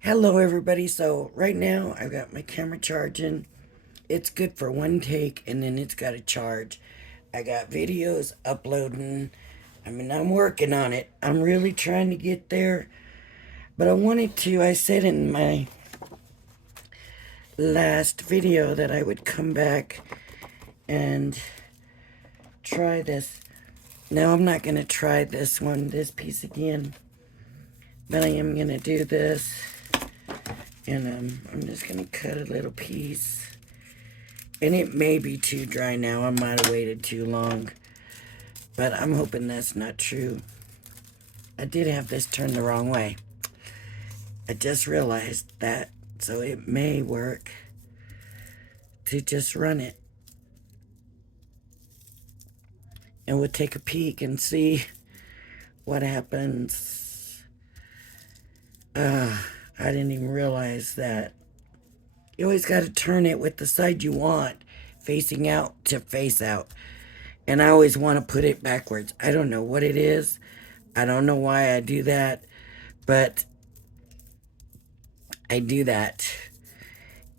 Hello everybody. So right now I've got my camera charging. It's good for one take and then it's got to charge. I got videos uploading. I'm working on it. I'm really trying to get there. But I said in my last video that I would come back and try this. Now I'm not going to try this piece again. But I am going to do this. And I'm just going to cut a little piece. And it may be too dry now. I might have waited too long. But I'm hoping that's not true. I did have this turned the wrong way. I just realized that. So it may work to just run it. And we'll take a peek and see what happens. I didn't even realize that. You always got to turn it with the side you want facing out to face out. And I always want to put it backwards. I don't know what it is. I don't know why I do that. But I do that.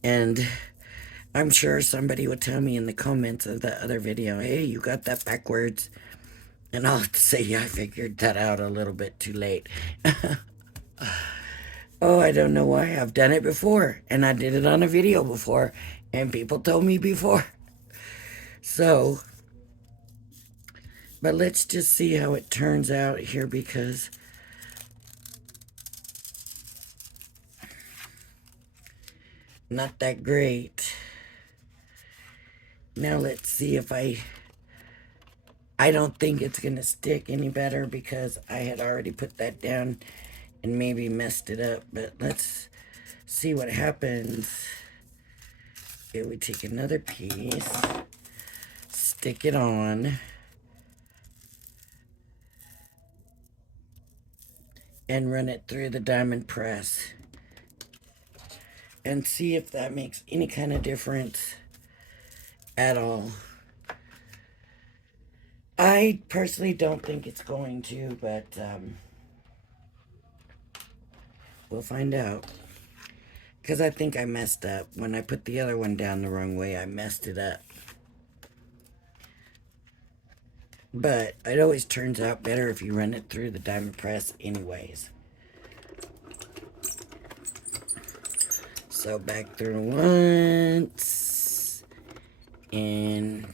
And I'm sure somebody would tell me in the comments of the other video, hey, you got that backwards. And I'll have to say, yeah, I figured that out a little bit too late. Oh, I don't know why. I've done it before. And I did it on a video before. And people told me before. So, but let's just see how it turns out here because not that great. Now let's see if I don't think it's going to stick any better because I had already put that down and maybe messed it up. But let's see what happens. Okay, we take another piece, stick it on, and run it through the diamond press. And see if that makes any kind of difference at all. I personally don't think it's going to, but we'll find out. Because I think I messed up. When I put the other one down the wrong way, I messed it up. But it always turns out better if you run it through the diamond press anyways. So back through once. And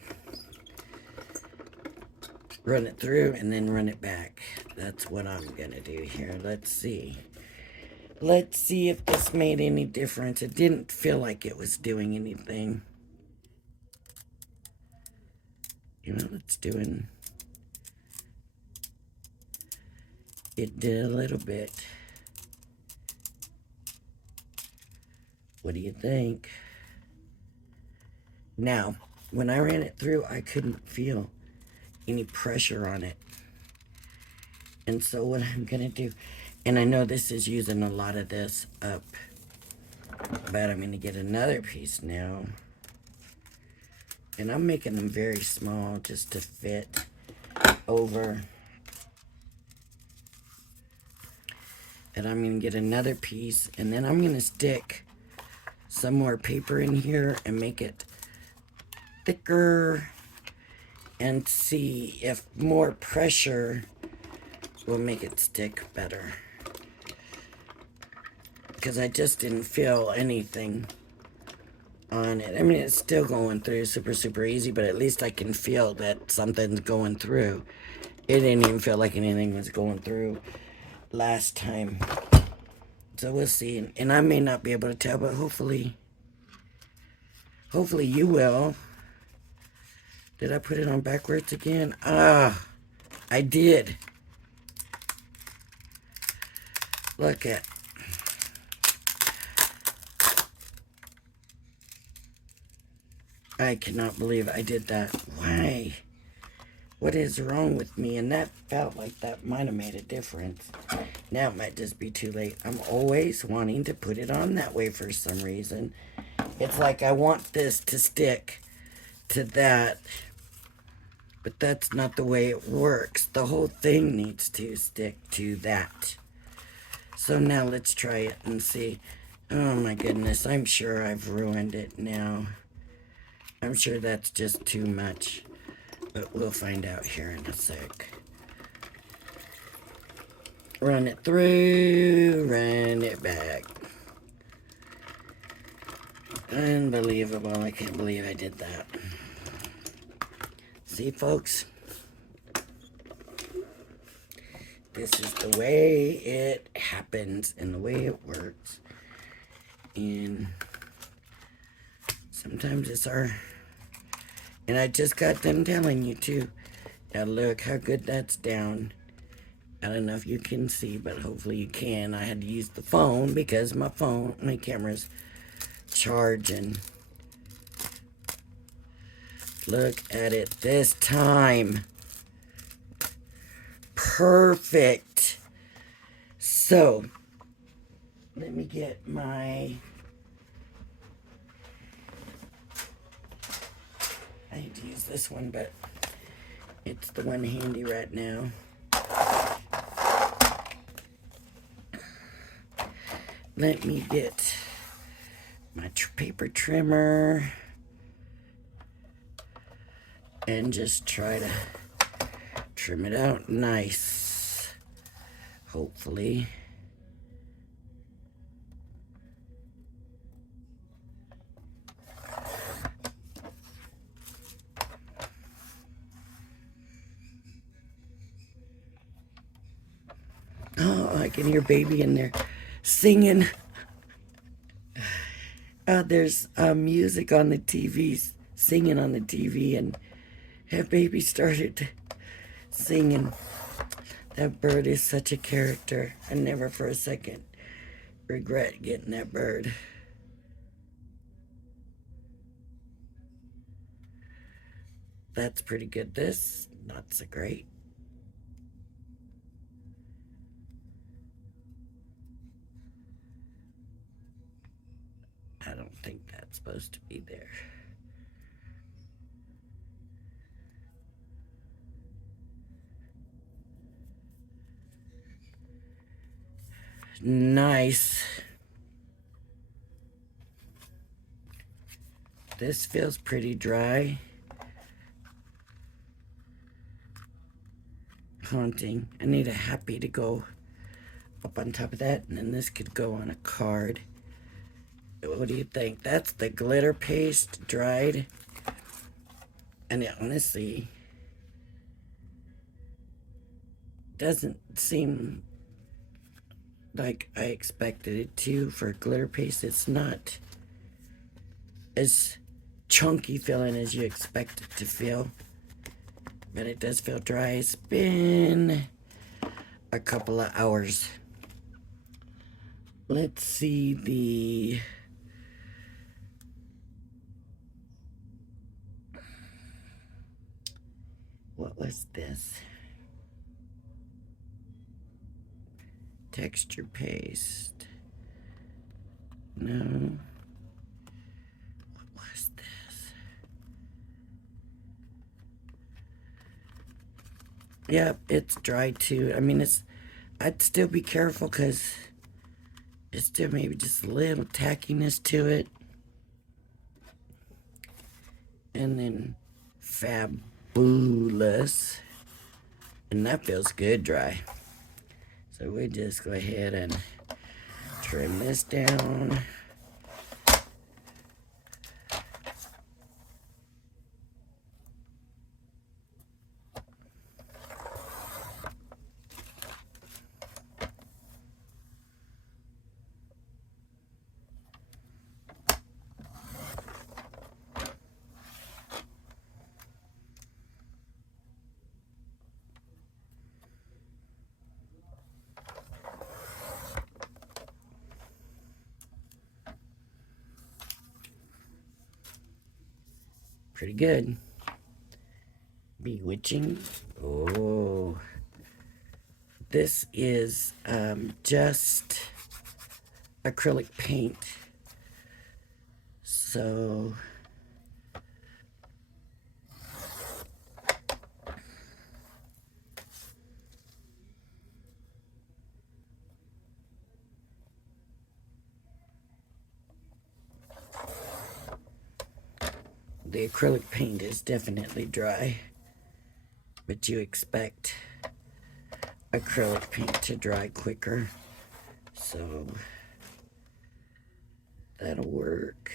run it through and then run it back. That's what I'm going to do here. Let's see. Let's see if this made any difference. It didn't feel like it was doing anything. You know, it's doing... It did a little bit. What do you think? Now, when I ran it through, I couldn't feel any pressure on it. And so what I'm going to do... And I know this is using a lot of this up. But I'm going to get another piece now. And I'm making them very small just to fit over. And I'm going to get another piece. And then I'm going to stick some more paper in here and make it thicker. And see if more pressure will make it stick better. Because I just didn't feel anything on it. I mean, it's still going through super easy, but at least I can feel that something's going through. It didn't even feel like anything was going through last time. So we'll see. And I may not be able to tell, but hopefully you will. Did I put it on backwards again? I did. Look at. I cannot believe I did that. Why? What is wrong with me? And that felt like that might have made a difference. Now it might just be too late. I'm always wanting to put it on that way for some reason. It's like I want this to stick to that. But that's not the way it works. The whole thing needs to stick to that. So now let's try it and see. Oh my goodness, I'm sure I've ruined it now. I'm sure that's just too much. But we'll find out here in a sec. Run it through, run it back. Unbelievable. I can't believe I did that. See, folks? This is the way it happens and the way it works. And sometimes it's our... And I just got them telling you, too. Now look how good that's down. I don't know if you can see, but hopefully you can. I had to use the phone because my camera's charging. Look at it this time. Perfect. So, let me get my... I hate to use this one, but it's the one handy right now. Let me get my paper trimmer and just try to trim it out nice, hopefully. Oh, I can hear baby in there singing. There's music on the TV, singing on the TV, and that baby started singing. That bird is such a character. I never for a second regret getting that bird. That's pretty good. This, not so great. I don't think that's supposed to be there. Nice. This feels pretty dry. Haunting. I need a happy to go up on top of that, and then this could go on a card. What do you think? That's the glitter paste dried. And it honestly doesn't seem like I expected it to for glitter paste. It's not as chunky feeling as you expect it to feel. But it does feel dry. It's been a couple of hours. Let's see the... What was this? Texture paste. No. What was this? Yep, it's dry too. I mean, I'd still be careful because it's still maybe just a little tackiness to it. And then Fabulous. And that feels good dry. So we just go ahead and trim this down. Pretty good. Bewitching. Oh. This is just acrylic paint. So the acrylic paint is definitely dry, but you expect acrylic paint to dry quicker, so that'll work.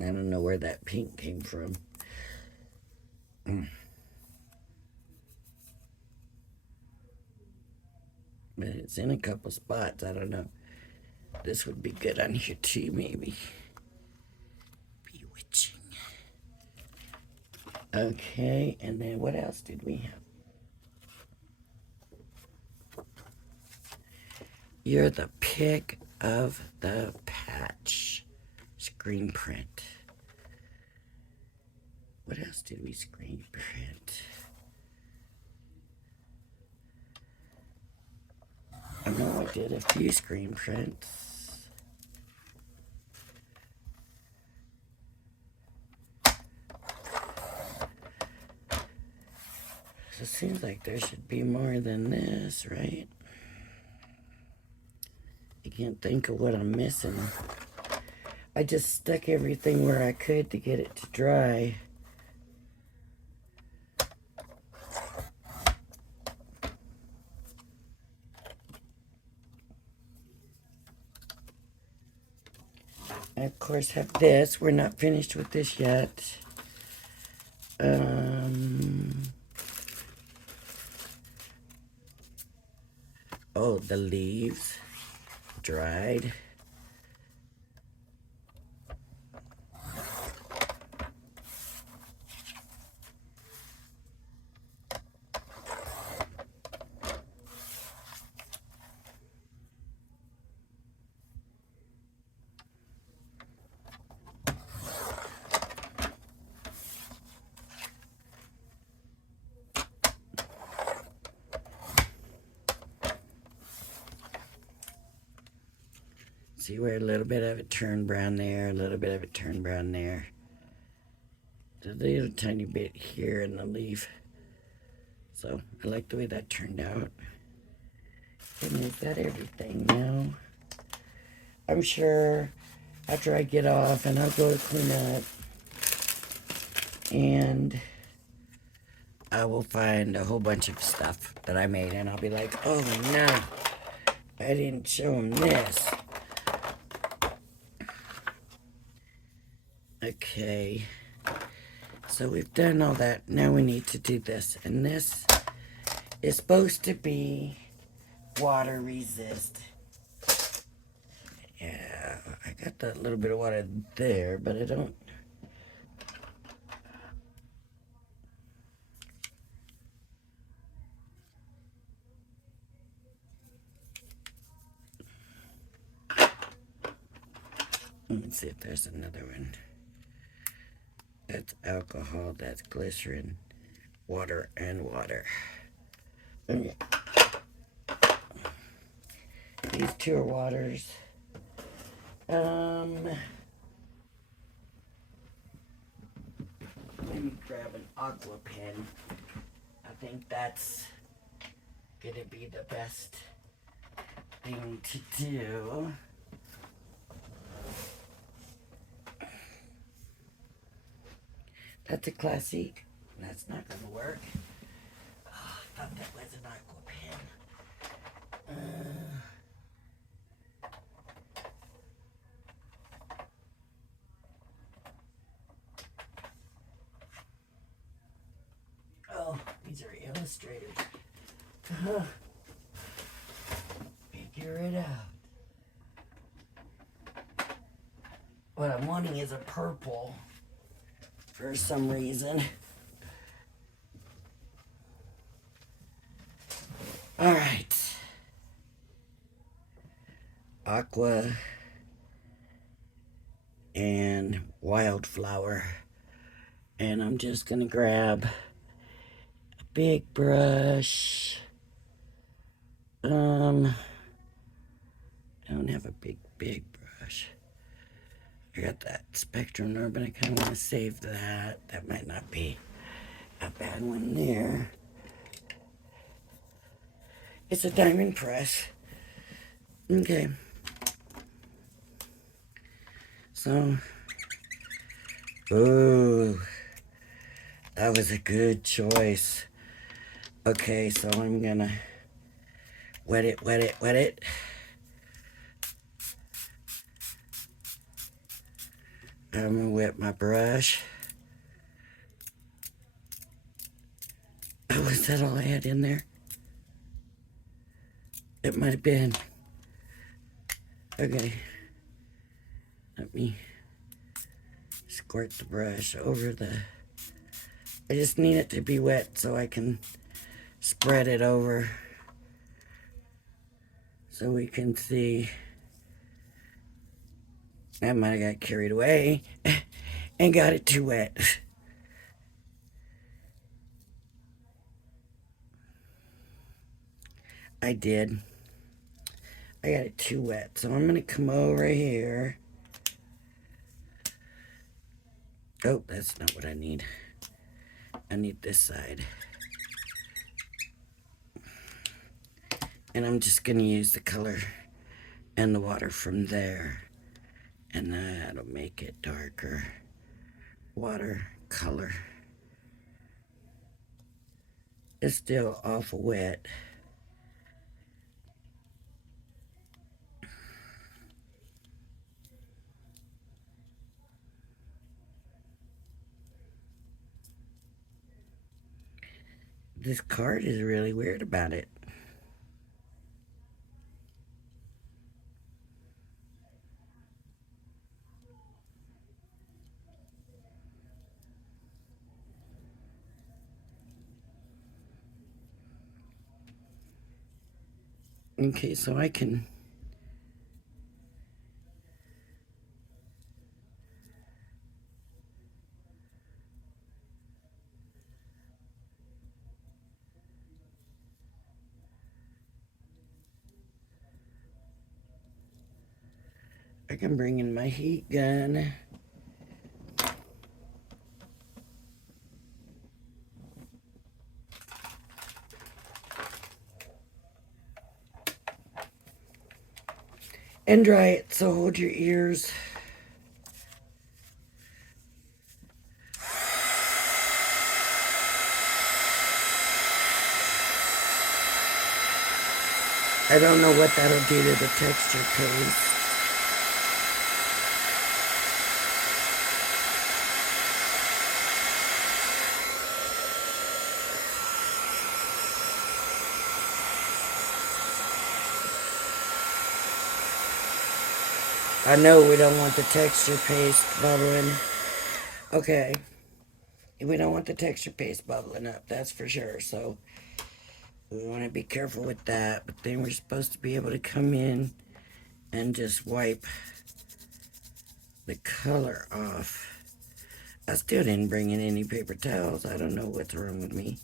I don't know where that pink came from. But it's in a couple spots. I don't know. This would be good on here too, maybe. Bewitching. Okay, and then what else did we have? You're the pick of the patch. Screen print. What else did we screen print? I know I did a few screen prints. So it seems like there should be more than this, right? I can't think of what I'm missing. I just stuck everything where I could to get it to dry. I, of course, have this. We're not finished with this yet. Oh, the leaves dried. See where a little bit of it turned brown there, a little bit of it turned brown there. A little tiny bit here in the leaf. So I like the way that turned out. And is that everything now? I'm sure after I get off and I'll go to clean up, and I will find a whole bunch of stuff that I made, and I'll be like, oh no, I didn't show them this. Okay, so we've done all that. Now we need to do this, and this is supposed to be water resist. Yeah, I got that little bit of water there, but I don't. Let's see if there's another one. That's alcohol, that's glycerin, water, and water. And these two are waters. Let me grab an aqua pen. I think that's gonna be the best thing to do. That's a classic. That's not gonna work. Oh, I thought that was an aqua pen. Oh, these are illustrators. Figure it out. What I'm wanting is a purple for some reason. All right. Aqua and wildflower. And I'm just gonna grab a big brush. I don't have a big brush. I got that Spectrum there, but I kind of want to save that. That might not be a bad one there. It's a diamond press. Okay. So, ooh, that was a good choice. Okay, so I'm gonna wet it, wet it, wet it. I'm gonna wet my brush. Oh, was that all I had in there? It might have been. Okay. Let me squirt the brush over the... I just need it to be wet so I can spread it over so we can see. I might have got carried away and got it too wet. I did. I got it too wet. So I'm going to come over here. Oh, that's not what I need. I need this side. And I'm just going to use the color and the water from there. And that'll make it darker. Water, color. It's still awful wet. This card is really weird about it. Okay, so I can bring in my heat gun. And dry it, so hold your ears. I don't know what that'll do to the texture paste. I know we don't want the texture paste bubbling. Okay. We don't want the texture paste bubbling up, that's for sure. So we want to be careful with that. But then we're supposed to be able to come in and just wipe the color off. I still didn't bring in any paper towels. I don't know what's wrong with me.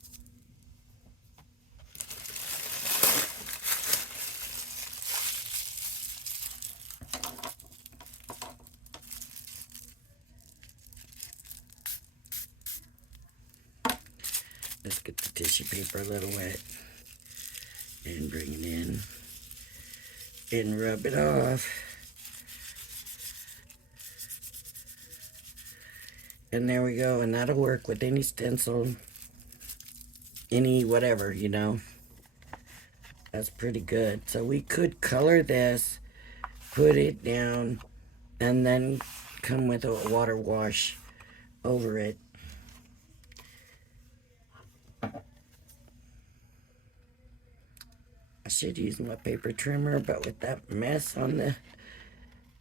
Let's get the tissue paper a little wet and bring it in and rub it off. And there we go, and that'll work with any stencil, any whatever, you know. That's pretty good. So we could color this, put it down, and then come with a water wash over it. I should use my paper trimmer, but with that mess on the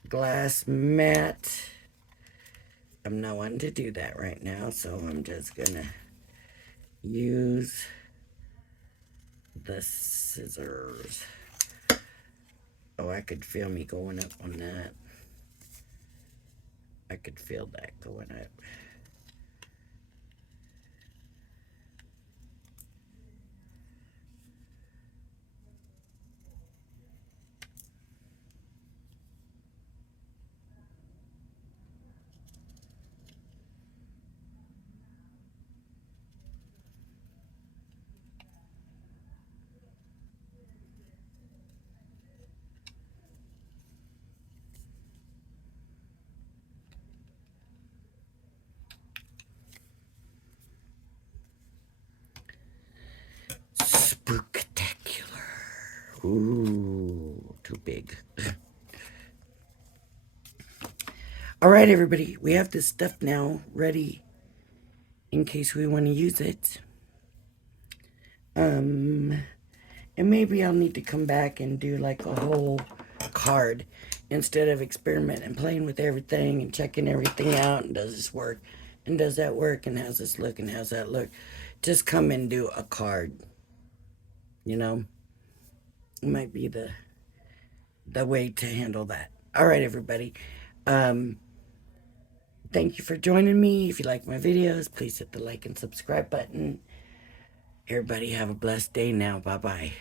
glass mat, I'm not wanting to do that right now, so I'm just gonna use the scissors. Oh, I could feel me going up on that. I could feel that going up. Ooh, too big. All right, everybody, we have this stuff now ready in case we want to use it. And maybe I'll need to come back and do like a whole card instead of experimenting and playing with everything and checking everything out and does this work and does that work and how's this look and how's that look. Just come and do a card. You know, it might be the way to handle that. All right, everybody. Thank you for joining me. If you like my videos, please hit the like and subscribe button. Everybody have a blessed day now. Bye-bye.